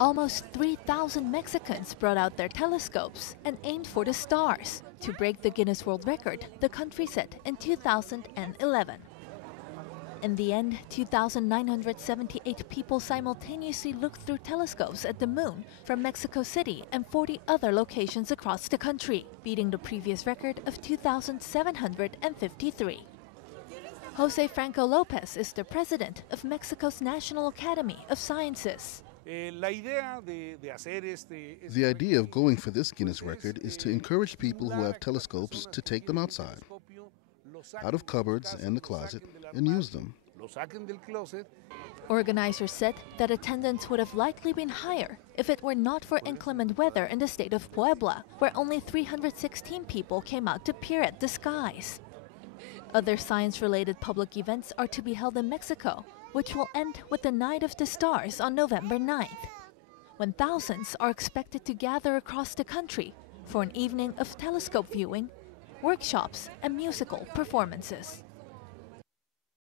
Almost 3,000 Mexicans brought out their telescopes and aimed for the stars to break the Guinness World Record the country set in 2011. In the end, 2,978 people simultaneously looked through telescopes at the moon from Mexico City and 40 other locations across the country, beating the previous record of 2,753. Jose Franco Lopez is the president of Mexico's National Academy of Sciences. The idea of going for this Guinness record is to encourage people who have telescopes to take them outside, out of cupboards and the closet, and use them. Organizers said that attendance would have likely been higher if it were not for inclement weather in the state of Puebla, where only 316 people came out to peer at the skies. Other science-related public events are to be held in Mexico, which will end with the Night of the Stars on November 9th, when thousands are expected to gather across the country for an evening of telescope viewing, workshops, and musical performances.